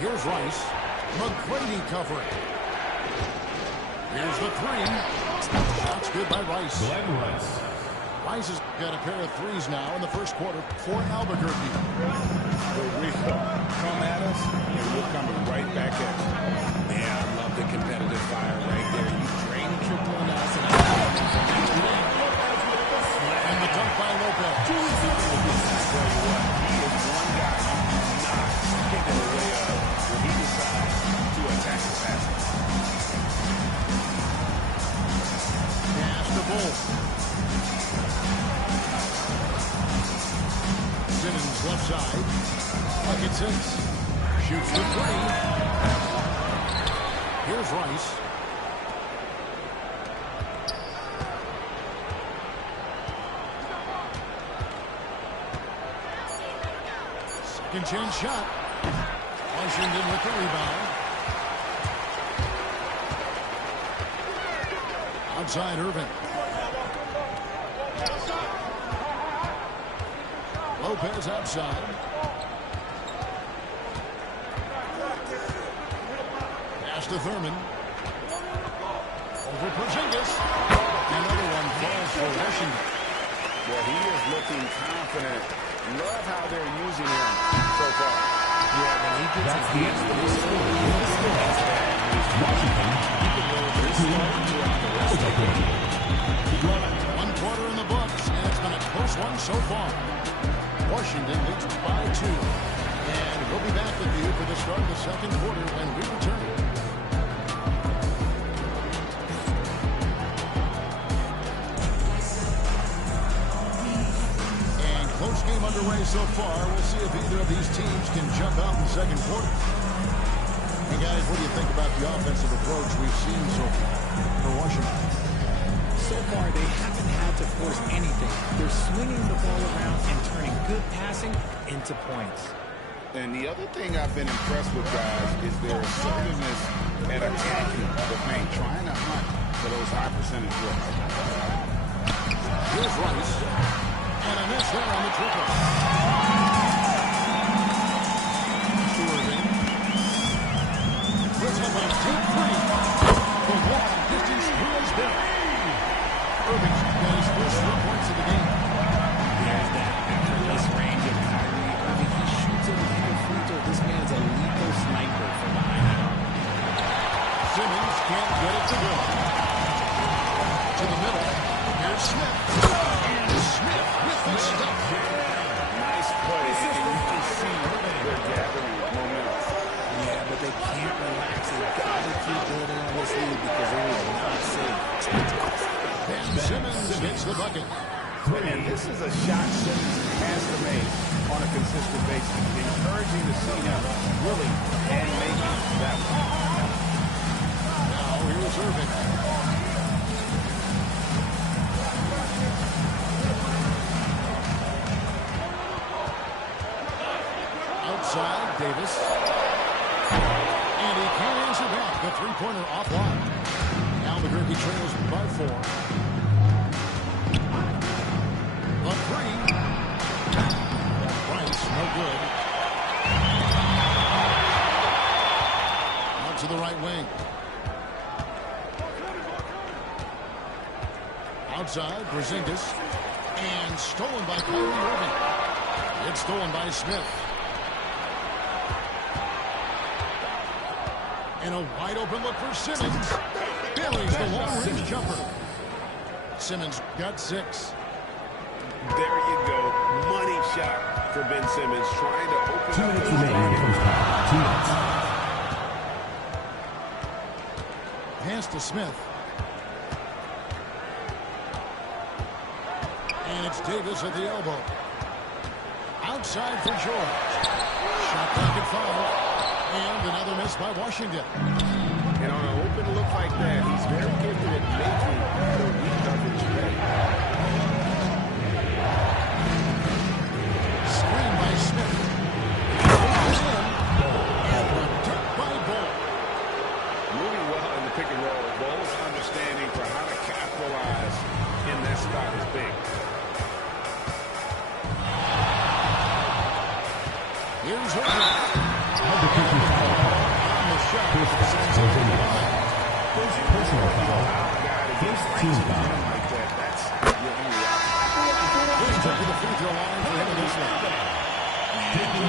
Here's Rice. McGrady covering. Here's the three. Shot's good by Rice. Glenn Rice. Rice has got a pair of threes now in the first quarter for Albuquerque. Well, we come at us, and we're coming right back at you. Yeah, I love the competitive fire right there. You drain a triple on us, And the dunk by Lopez. I tell you what, he is one guy you do not get in the way of when he decides to attack the basket. Pass to Bull. Simmons left side. Bucket 6. Shoots the three. Here's Rice. Second chance shot. Washington with the rebound. Outside Irving. Lopez outside. Pass to Thurman. Over Porzingis. Another one falls for Washington. Well, he is looking confident. Love how they're using him so far. yeah, when he gets That's his the hands end on of the the score, score. he still has that. Washington. He can roll this start throughout the rest of the game. 1 quarter in the books, and it's been a close one so far. Washington leads by 2. And we'll be back with you for the start of the second quarter when we return. And close game underway so far. We'll see if either of these teams can jump out in the second quarter. Hey guys, what do you think about the offensive approach we've seen so far for Washington? So far, they haven't had to force anything. They're swinging the ball around and turning good passing into points. And the other thing I've been impressed with, guys, is their assertiveness at attacking the paint, trying to hunt for those high percentage looks. Here's Rice. And a miss there on the triple. To Irving. Puts up a deep three. The long distance through his ball. Irving's got his first 3 points of the game. There's that effortless range of Kyrie Irving. He shoots it like a free throw. This man's a lethal sniper from behind the arc. Simmons can't get it to go. To the middle. Here's Smith. And Smith with the stuff. Nice play, and you can see they're gathering momentum. Yeah, but they can't relax. They've got to keep building on this lead because it is not safe. Ben Simmons hits the bucket. And this is a shot Simmons has to make on a consistent basis. Encouraging to see him really and making that one. Now here's Irving. Outside, Davis. And he can't answer back. The three-pointer offline. Albuquerque trails by 4. A three. Rice, no good. Out to the right wing. Outside, Porzingis. And stolen by Kyrie Irving. It's stolen by Smith. And a wide open look for Simmons. Buries the long-range jumper. Simmons got 6. There you go. Money shot for Ben Simmons, trying to open 2 up minutes the remaining in the first half. 2 minutes. Pass to Smith. And it's Davis at the elbow. Outside for George. Shot clock at 5. And another miss by Washington. And on an open look like that, he's very gifted at making the weak coverage play. Screen by Smith. Goes in. And the dunk by Bull. Moving well in the pick and roll. Bull's understanding for how to capitalize in that spot is big. Here's Irving. Albuquerque foul goes in there. Personal foul. First team foul. Here's to the free throw line for him in this one. Total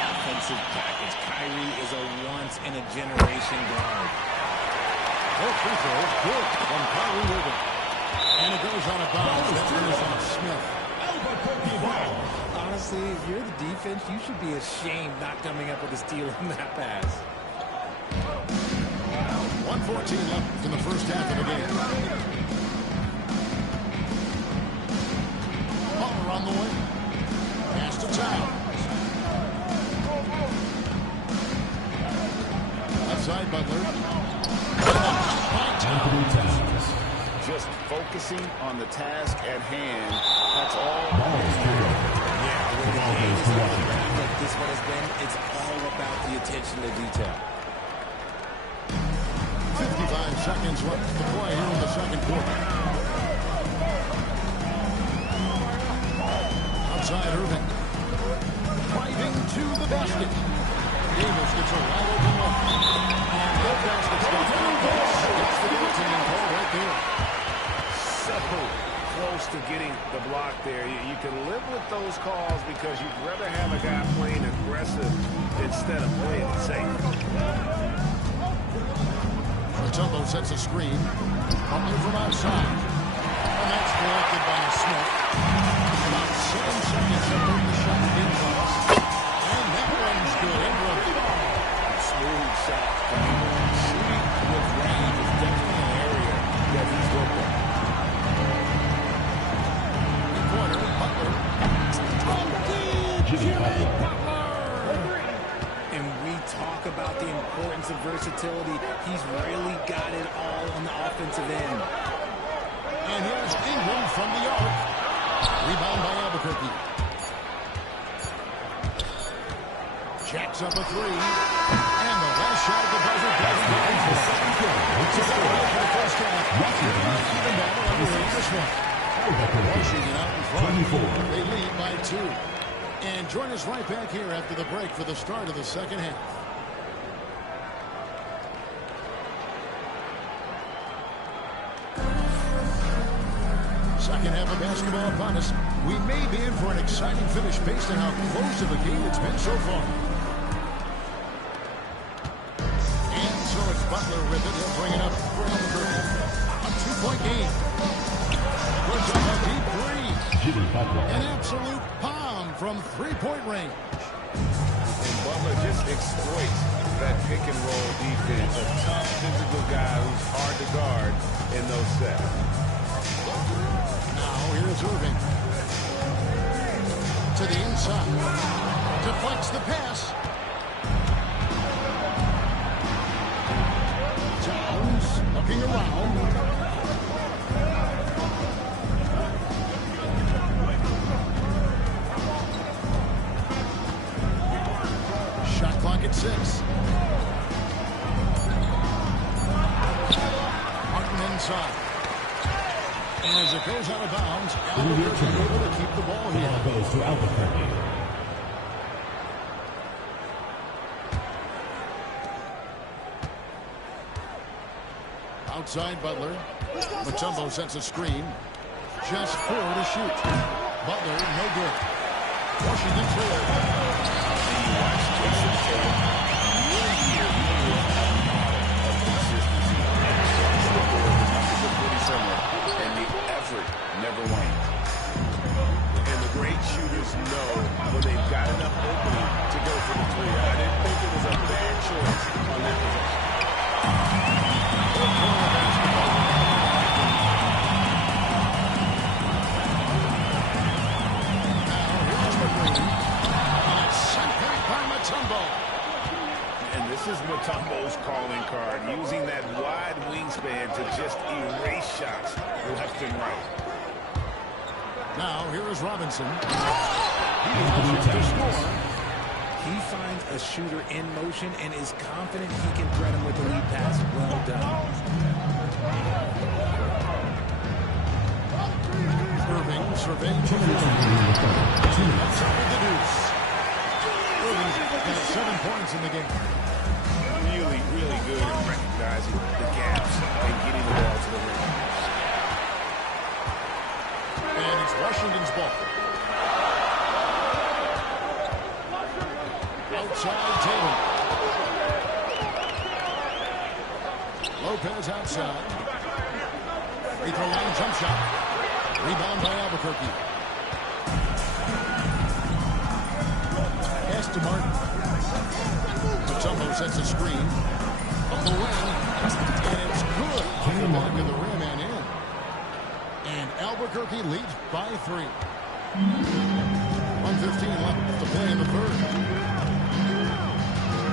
offensive package. Kyrie is a once-in-a-generation guard. Both free throws good from Kyrie Irving. And it goes on a bounce. That one is on Smith. Honestly, if you're the defense, you should be ashamed not coming up with a steal on that pass. 1:14 left in the first half of the game. Butler on the way. Pass to Towns. Outside Butler. Anthony Towns. Just focusing on the task at hand. That's all. Ball is cleared over. The ball goes to Washington. Like this one has been, it's all about the attention to detail. 55 seconds left to play here in the second quarter. Outside Irving. Driving to the basket. Davis gets a wide open look. And no basket's got It's the goaltending call right there. So close to getting the block there. You can live with those calls because you'd rather have a guy playing aggressive instead of playing it safe. Mutombo sets a screen. Butler from outside. And that's collected by Smith. About 7 seconds separating the shot and in cross. And that one's good. Ingram. Smooth shot. Shooting with range is definitely an area that he's worked on. Corner, Butler. Jimmy Butler. And we talk about the importance of versatility. He's really got it all on the offensive end. And here's Ingram from the arc. Rebound by Albuquerque. Jacks up a three. And the last shot at the buzzer doesn't go in for the second quarter. It's a goal for the first half. Even battle underway in this one. Washington out in front. They lead by 2. And join us right back here after the break for the start of the second half. Second half of basketball upon us. We may be in for an exciting finish based on how close of a game it's been so far. And so it's Butler with it. He'll bring it up for Albuquerque. A 2-point game. Puts up a deep three. Jimmy Butler. An absolute bomb from three-point range. And Butler just exploits that pick and roll defense. A tough physical guy who's hard to guard in those sets. Now here's Irving. To the inside. Deflects the pass. Towns looking around. Shot clock at 6. Martin inside. And as it goes out of bounds, Albuquerque able to keep the ball here. Ball goes to Albuquerque. Outside Butler. Mutombo sets a screen. Just 4 to shoot. Butler, no good. Washington And the effort never wanes. And the great shooters know when they've got enough opening to go for the three. I didn't think it was a bad choice on that possession. And this is Mutombo's calling card, using that wide wingspan to just erase shots left and right. Now, here is Robinson. He finds a shooter in motion and is confident he can threat him with the lead pass. Well done. Irving surveying the deuce. Irving's got 7 points in the game. Really, really good at recognizing the gaps and getting the ball to the rim. And it's Washington's ball. Outside Tatum. Lopez outside. Free throw line jump shot. Rebound by Albuquerque. Pass to Martin. Mutombo sets a screen. Up the wing. And it's good. Off the back of the rim and in. And Albuquerque leads by 3. 1:15 left to play in the third.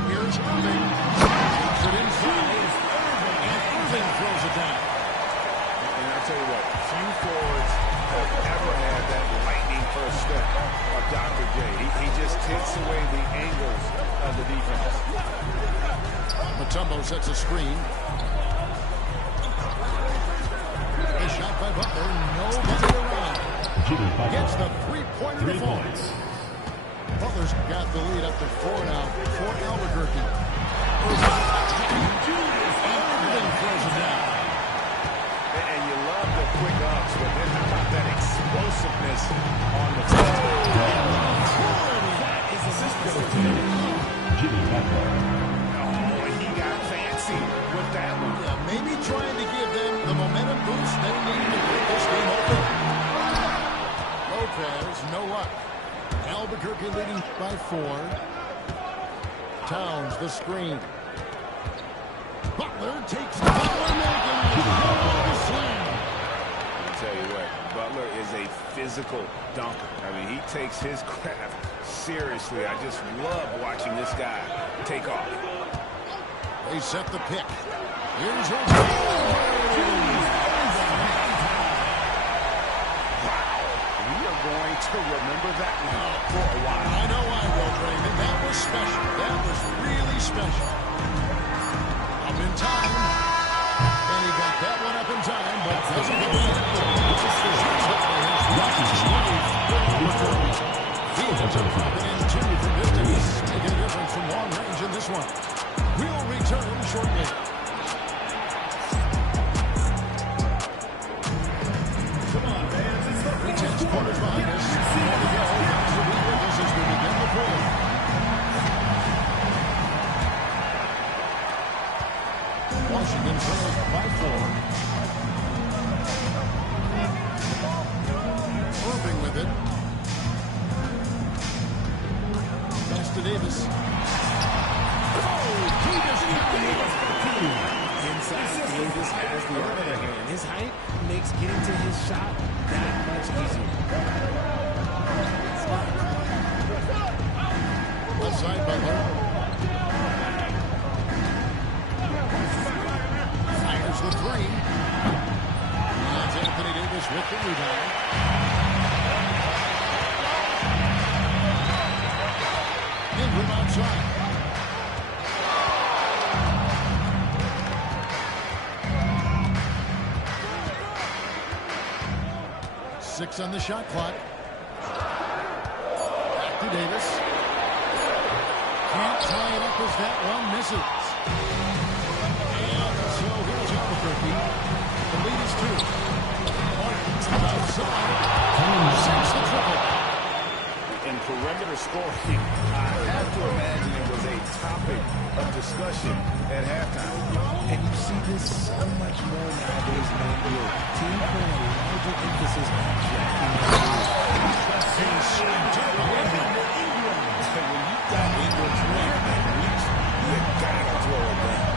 Here's Irving. Takes it inside. And Irving throws it down. And I'll tell you what, few forwards have ever had that lightning first step of Dr. J. He just takes away the angles of the defense. Mutombo sets a screen. A shot by Butler. Nobody around. Gets the three-pointer to fall. Butler's got the lead up to 4 now for Albuquerque. Irving throws it down. And you love the quick ups, but then how about that explosiveness on the floor? That is a mistake. Jimmy Butler. Oh, and he got fancy with that one. Yeah, maybe trying to give them the momentum boost they need to get this game open. Lopez, no luck. Albuquerque leading by 4. Towns, the screen. Butler takes Butler making the slam. I'll tell you what, Butler is a physical dunker. I mean, he takes his craft seriously. I just love watching this guy take off. They set the pick. Here's Irving. We are going to remember that one for a while. I know I will, Raymond. That was special. That was really special. Up in time. And he got that one up in time, but doesn't go in. In 2 from distance, making a difference from long range in this one. We'll return shortly. Come on, fans. It's the 10 quarters behind us. More to go. Thanks for being with us as we begin the fourth. Washington trails by 4. Irving with it. Pass to Davis. Inside, Davis has the upper hand. His height makes getting to his shot that much easier. Left side, Butler. Fires the 3. That's Anthony Davis with the rebound. Ingram outside. Six on the shot clock. Back to Davis. Can't tie it up as that one misses. And so here's Albuquerque. The lead is 2. Martin's outside. Sinks the triple. In perimeter scoring, I have to imagine it was a topic of discussion at halftime. And you see this so much more nowadays, man. Your team putting a larger emphasis on jacking up. When you got Ingram's range and reach, you gotta throw it down.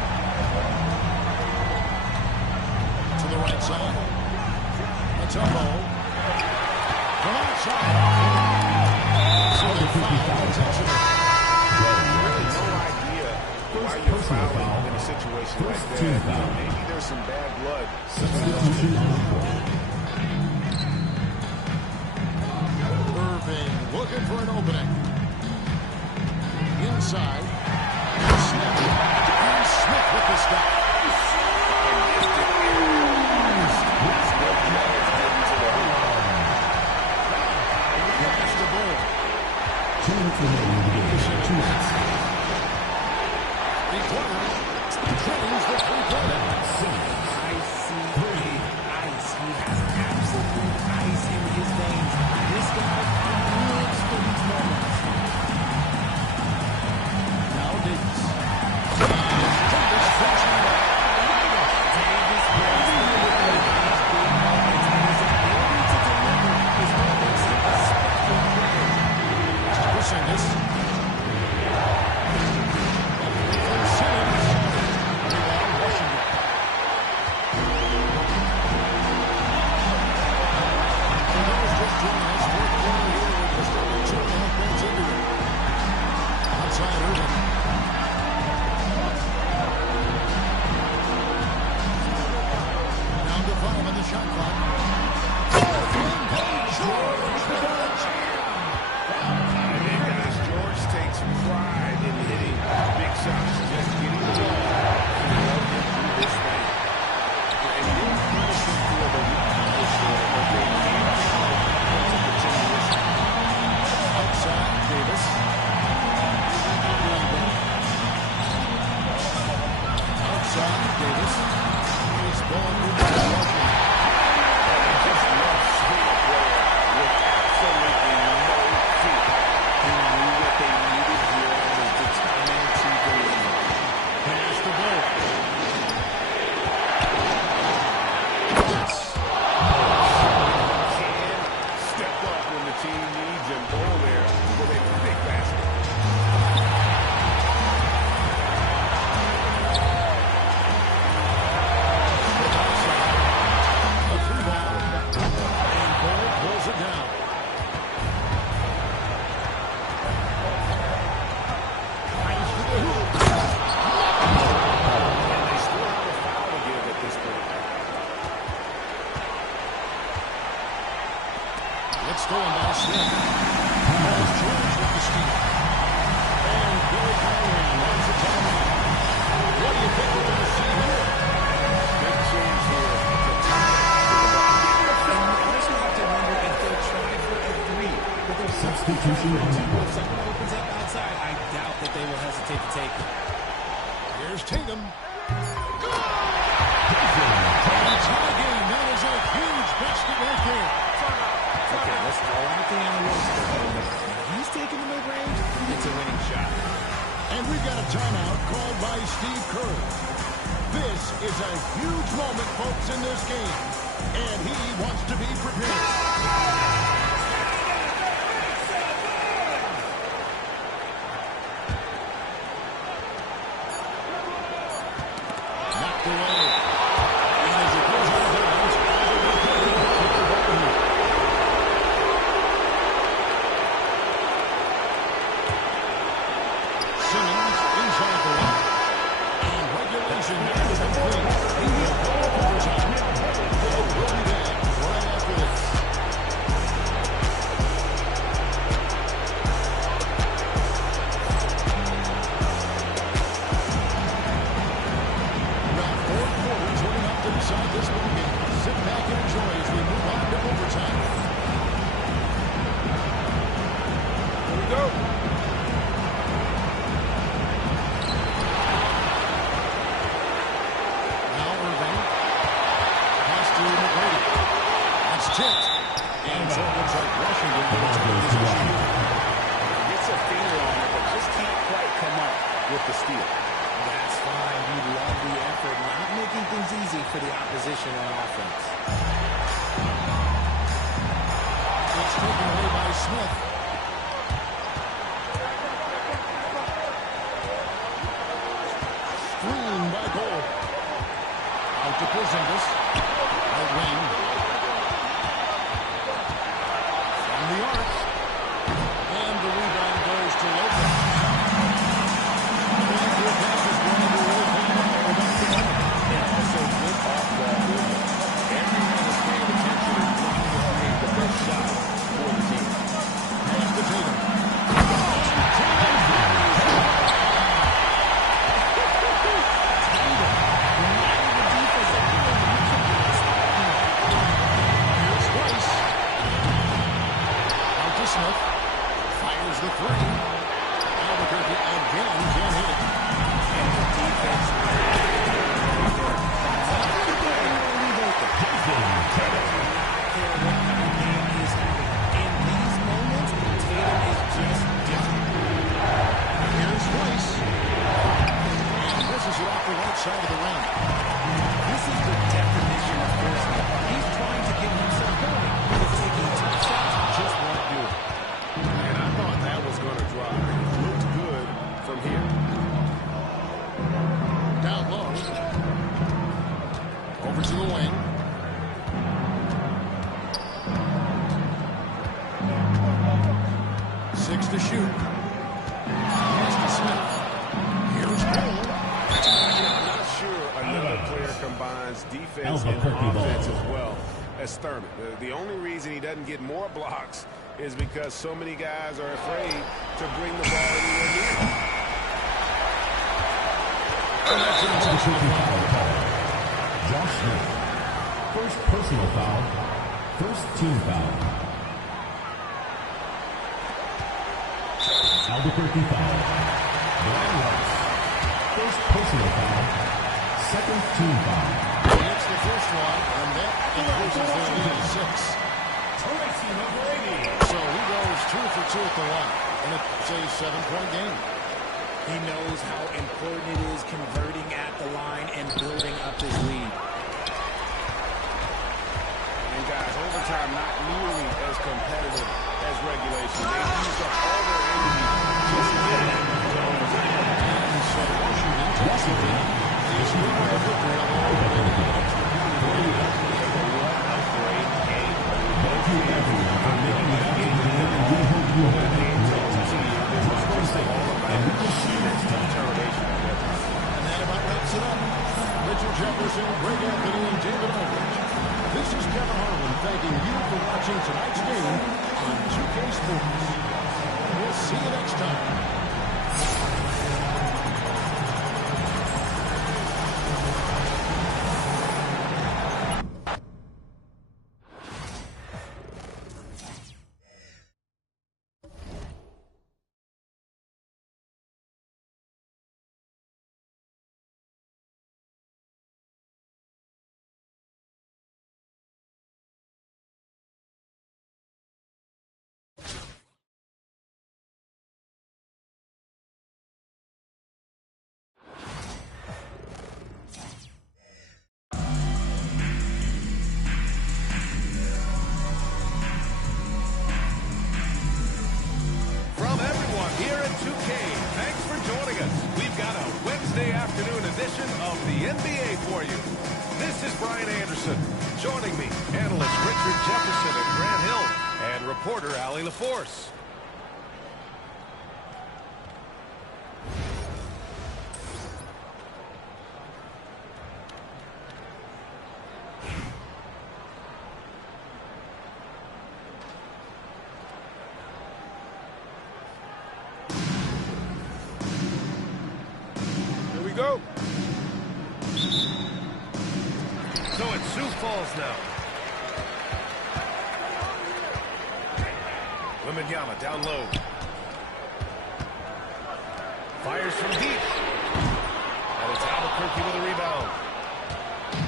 To the right side. Mutombo. From outside. So they foul intentional. No idea why you're fouling in a situation like that. Maybe there's some bad blood. Irving looking for an opening. Inside. Smith. And Smith with the stop. That's the ball. 2 minutes remaining in the game. 2 minutes. requires drains the three-pointer. I see ice. He has absolute ice in his veins. This guy lives for these moments. Now Davis. Davis finishing it up. Davis was the leader in these big moments, and his ability to deliver is what makes him a special player. Porzingis. From Simmons. Rebound Washington. For those just joining us, fourth quarter here, we're just over 2.5 minutes into it. Outside Irving. Down to 5 on the shot clock. George with a jam. And then, guys, George takes pride in hitting big shots. Just getting the ball and love him through this thing. And he didn't punish him for the weakness there, but they can't continue. Outside Davis. Outside Davis. He's ball moving to Washington. I just love speed player with absolutely no fear. He knew what they needed here and was determined to deliver. Pass the ball. Can step up when the team needs him. Goal there for a big basket. A three ball. And Ball pulls it down. Finds to the hoop. And they still have a foul to give at this point. It's stolen by Smith. Paul's George with the steal. And Billy Conran runs the timeout. What do you think we're going to see here? Big change here. And you also have to wonder if they'll try for a three. But there's Substitution on the if board. someone opens up outside, I doubt that they will hesitate to take it. Here's Tatum. And tie game. That is a huge basket right there. Okay, let's throw out the analytics. If he's taking the mid-range, it's a winning shot. And we've got a timeout called by Steve Kerr. This is a huge moment, folks, in this game. And he wants to be prepared. Knocked away. And as it goes out of bounds, Aldo will kick the ball here. Simmons inside the line. And regulation is complete. He will go overtime. We'll be back right after this. Now 4 quarters running up to decide this ball game. Sit back and enjoy as we move on to overtime. Here we go. Now Irving. Pass to McGrady. That's tipped. And so it looks like Washington will take possession here. Gets a finger on it, but just can't quite come up with the steal. That's fine. You love the effort, not making things easy for the opposition on offense. It's taken away by Smith. Screen by Gold. Out to Porzingis. Right wing. From the arc. And the rebound goes to Lopez. And the pass is going to roll down back to Leonard. And also good off-ball movement. Everyone is paying attention and looking to create the best shot for the team. Pass to Tatum. to shoot. Pass to Smith. Here's Cole. I'm not sure another player combines defense and offense as well as Thurman. The only reason he doesn't get more blocks is because so many guys are afraid to bring the ball anywhere near him. Josh Smith. First personal foul. First team foul. Albuquerque foul. Brian Rice. First personal foul. Second team foul. He hits the first one, and that increases their lead to 6. Tracy McGrady. So he goes 2 for 2 at the line, and it's a 7-point game. He knows how important it is converting at the line and building up his lead. And guys, overtime not nearly as competitive as regulation. They used up all their energy just getting to overtime. And so Washington takes the lead. Is moving over for a long extra period. What a great game. Thank you everyone for making this game today, and we hope you have a great day. And we will see you next time. And that about wraps it up. Richard Jefferson, Greg Anthony, and David Aldridge. This is Kevin Harlan thanking you for watching tonight's game on 2K Sports. We'll see you next time. From everyone here at 2K, thanks for joining us. We've got a Wednesday afternoon edition of the NBA for you. This is Brian Anderson. Joining me, analyst Richard Jefferson and Grant Hill, and reporter Allie LaForce. Here we go. So it's Sioux Falls now. Wembanyama down low. Fires from deep. And it's Albuquerque with a rebound.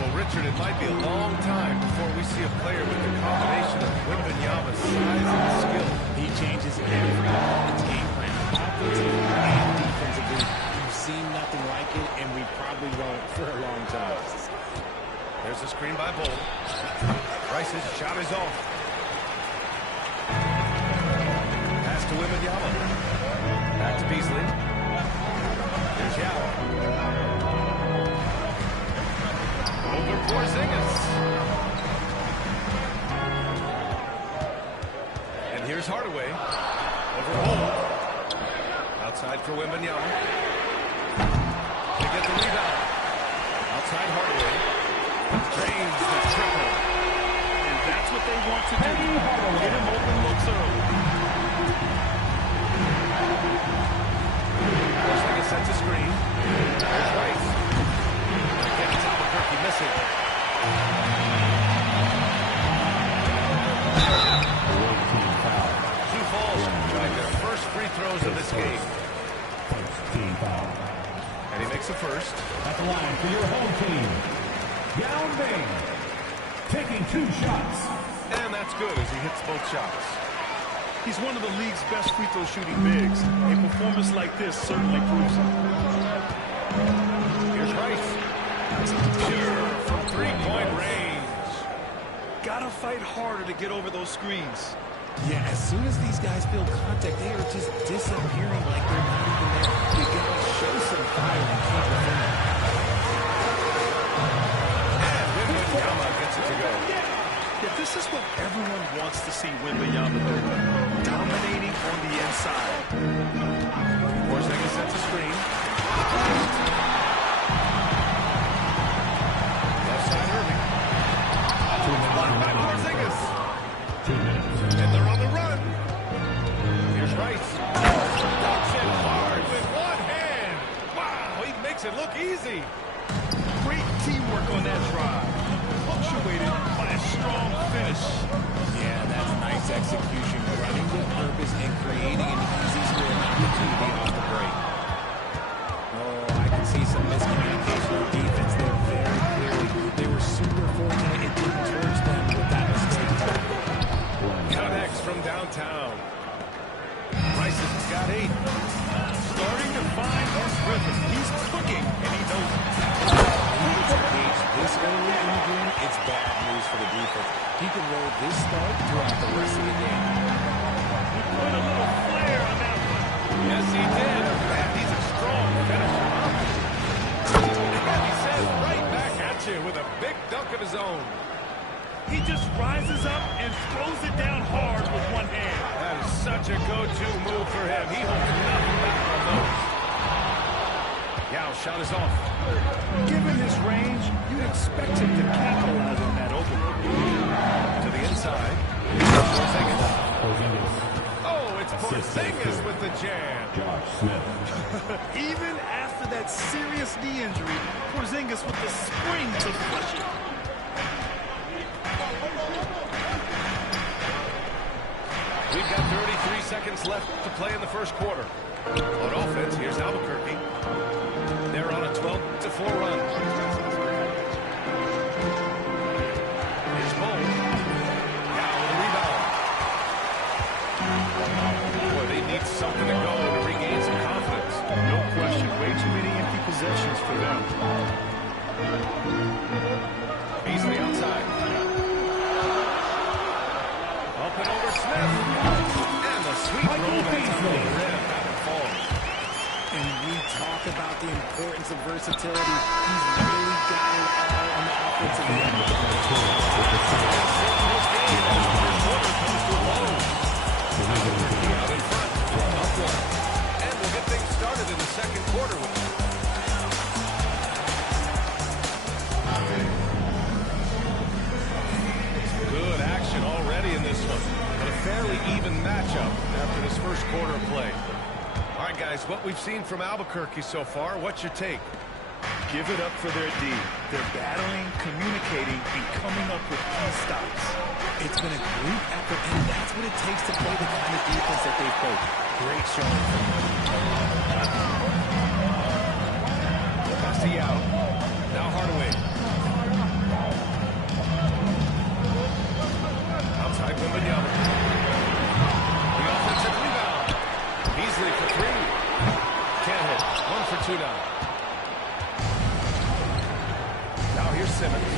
Well, Richard, it might be a long time before we see a player with the combination of Wembanyama's size and skill. He changes every opponent's game plan, offensively and defensively. You've seen nothing like it, and we probably won't for a long time. There's a screen by Bull. Rice's shot is off. Pass to Wembanyama. Back to Beasley. Here's Yao. Over Porzingis. And here's Hardaway. Over Bull. Outside for Wembanyama. They get the rebound. Outside Hardaway. Drains the triple. And that's what they want to do. Get him open looks early. Porzingis sets a screen. There's Rice. Again, it's Albuquerque missing. Sioux Falls trying their first free throws of this game. First team foul. And he makes the first. At the line for your home team, Yao Ming, taking 2 shots. And that's good as he hits both shots. He's one of the league's best free throw shooting bigs. A performance like this certainly proves it. Here's Rice. Sure, from three-point range. Gotta fight harder to get over those screens. Yeah, as soon as these guys feel contact, they are just disappearing like they're not even there. You gotta show some fire and keep it in. And Wembanyama gets it to go. Yeah, this is what everyone wants to see Wembanyama do. Dominating on the inside. Porzingis sets a screen. Left side Irving. Blocked by Porzingis. 2 minutes. And they're on the run. Here's Rice. Dunks it hard with one hand. Wow, he makes it look easy. Great teamwork on that drive. Punctuated by a strong finish. Yeah, that's nice execution. Running with purpose and creating an easy scoring opportunity off the break. Oh, I can see some miscommunication on defense there very clearly. They were super fortunate it didn't towards them with that mistake. Connects from downtown. Rice has got 8. Starting to find his rhythm. He's cooking, and he knows it. This early in the game, it's bad news for the defense. He can roll this start throughout the rest of the game. He put a little flair on that one. Yes, he did. Man, he's a strong finisher. And he says right back at you with a big dunk of his own. He just rises up and throws it down hard with one hand. That is such a go-to move for him. He holds nothing back on those. Yao shot is off. Given his range, you'd expect him to capitalize on that opening. To the inside. Porzingis. Oh, it's Porzingis with the jam. Josh Smith. Even after that serious knee injury, Porzingis with the spring to flush it. We've got 33 seconds left to play in the first quarter. On offense, here's Albuquerque. They're on a 12-4 run. Here's Bull. Now with a rebound. Boy, they need something to go to regain some confidence. No question, way too many empty possessions for them. Beasley outside. Up and over Smith. And the sweet roll by Beasley. Rim haven't fallen. And we talk about the importance of versatility. He's really got it all on the offensive end. Out in front. Up one. And we'll get things started in the second quarter. Good action already in this one. But a fairly even matchup after this first quarter of play. All right, guys, what we've seen from Albuquerque so far, what's your take? Give it up for their D. They're battling, communicating, and coming up with key stops. It's been a group effort, and that's what it takes to play the kind of defense that they've played. Great showing from them. Pass to Yao. Now Hardaway. Outside Wembanyama. The offensive rebound. Beasley for 3. Can't hit. 1 for 2 now. Now here's Simmons.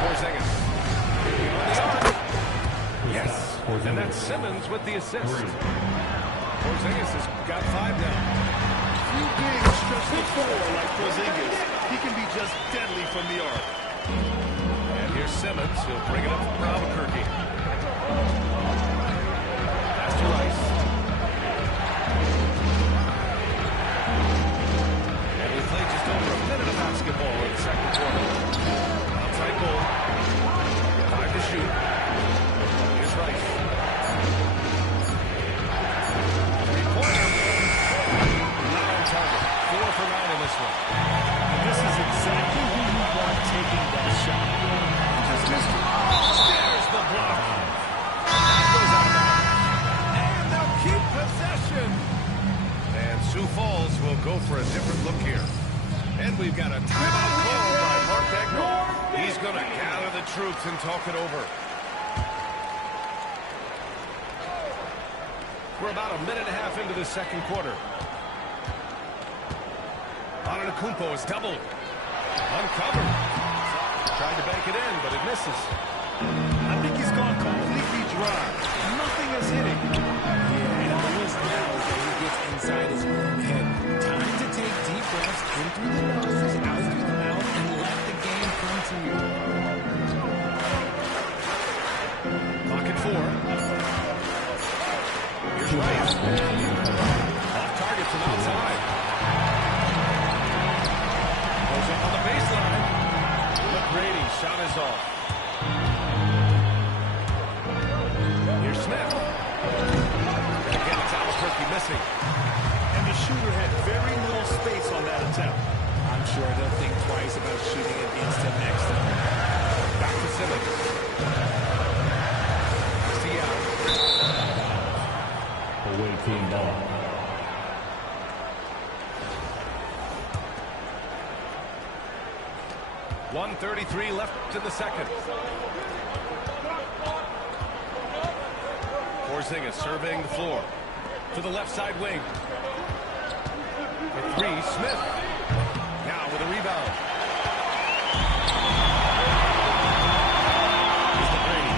Porzingis. On the arc. Yes. And that's Simmons with the assist. Porzingis has got 5 now. Few big stretch the floor like Porzingis. He can be just deadly from the arc. And here's Simmons. He'll bring it up for Albuquerque. Pass to Rice. And we played just over a minute of basketball in the second quarter. Outside goal. 5 to shoot. Here's Rice. 3-pointer. Not on target. 4 for 9 in this one. And this is exactly who you want taking that shot. Just missed it. There's the block. Goes out. And they'll keep possession. And Sioux Falls will go for a different look here. And we've got a timeout call by Mark Daigneault. He's going to gather the troops and talk it over. We're about a minute and a half into the second quarter. Antetokounmpo is doubled. Uncovered. Tried to bank it in, but it misses. I think he's gone completely dry. Nothing is hitting. Yeah, and the list now is that he gets inside his own through the nose, out through the mouth, and let the game come to you. Clock at 4. Here's Rice. Off target from outside. Goes up on the baseline. McGrady, shot is off. Here's Smith. Again, it's Albuquerque missing. And the shooter had very little space on that attempt. I'm sure they'll think twice about shooting against him next time. Back to Simmons. See out. Away team ball. .133 left in the second. Porzingis surveying the floor. To the left side wing. For 3, Smith. Now with a rebound. Here's McGrady.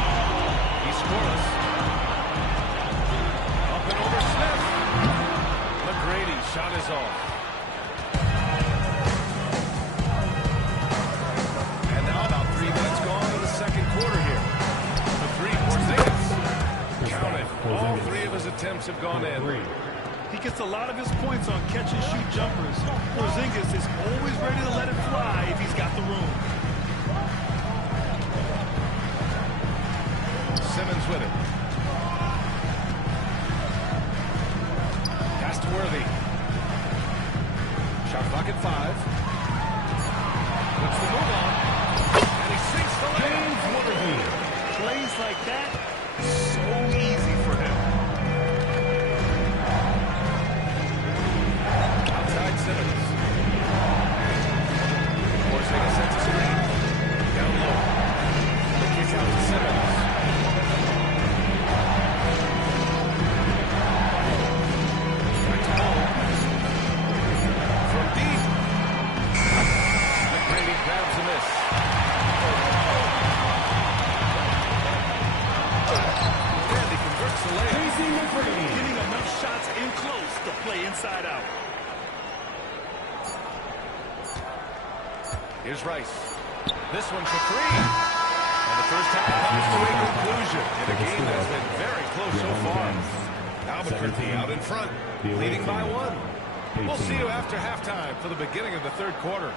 He's scoreless. Up and over Smith. McGrady, shot is off. And now about 3 minutes gone in the second quarter here. For 3, Porzingis. Count it. All 3 of his attempts have gone in. He gets a lot of his points on catch-and-shoot jumpers. Porzingis is always ready to let it fly if he's got the room. Simmons with it. Pass to Worthy. Shot clock at 5. Puts the move on. And he sinks the James Worthy. Plays like that, so easy for him. Outside Simmons. Porzingis sets a screen. Down low. The kick out to Simmons. Back to Ball. From deep. McGrady grabs the miss. And he converts the layup. Getting enough shots in close to play inside out. Here's Rice. This one for 3. And the first half comes to a conclusion in a game that has been very close so far. Albuquerque out in front, leading by 1. We'll see you after halftime for the beginning of the third quarter.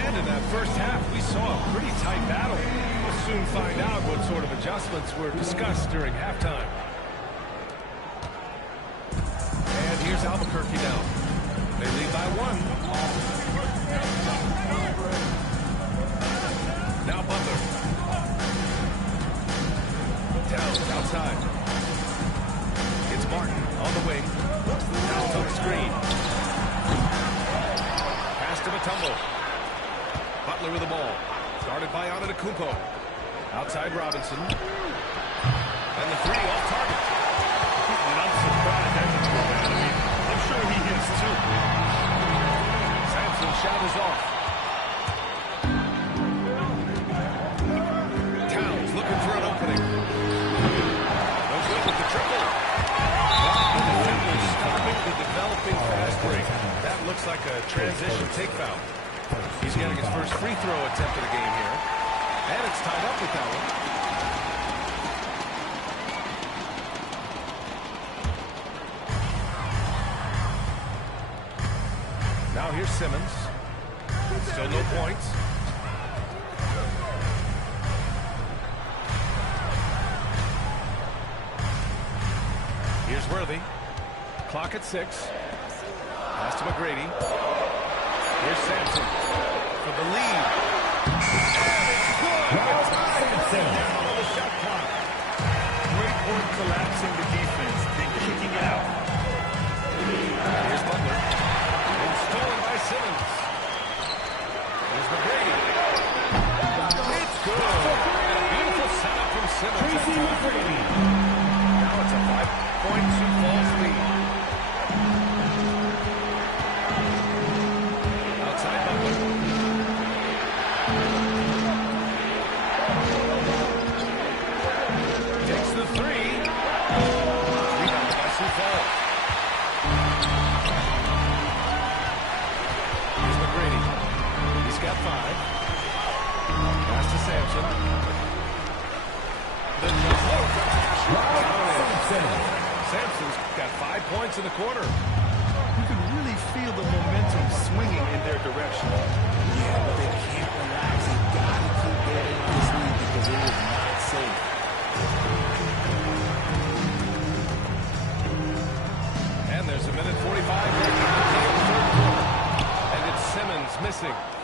And in that first half, we saw a pretty tight battle. We'll soon find out what sort of adjustments were discussed during halftime. And here's Albuquerque now. They lead by 1. Now Butler. Downs outside. It's Martin on the wing. Downs on the screen. Pass to Mutombo. Butler with the ball. Guarded by Antetokounmpo. Outside Robinson. And the 3 off target. And I'm surprised that didn't go down. I mean, I'm sure he hits too. Sampson's shot is off. Towns looking for an opening. No good with the triple. The defenders stopping the developing fast break. That looks like a transition take foul. He's getting his first free throw attempt of the game here. And it's tied up with that one. Now here's Simmons. Still no points. Here's Worthy. Clock at 6. Pass to McGrady. Here's Sampson for the lead. Down on the shot clock. Great work collapsing the defense and kicking it out. Here's Butler. And stolen by Simmons. Here's McGrady. It's good. And a beautiful setup from Simmons. Now it's a 5-point Sioux Falls lead. Outside Butler. Takes the 3. Rebounded by Sioux Falls. points in the quarter. You can really feel the momentum swinging in their direction. Yeah, but they can't relax. They've got to keep building on this lead because it is not safe. And there's a minute 45 left in the third quarter. And it's Simmons missing.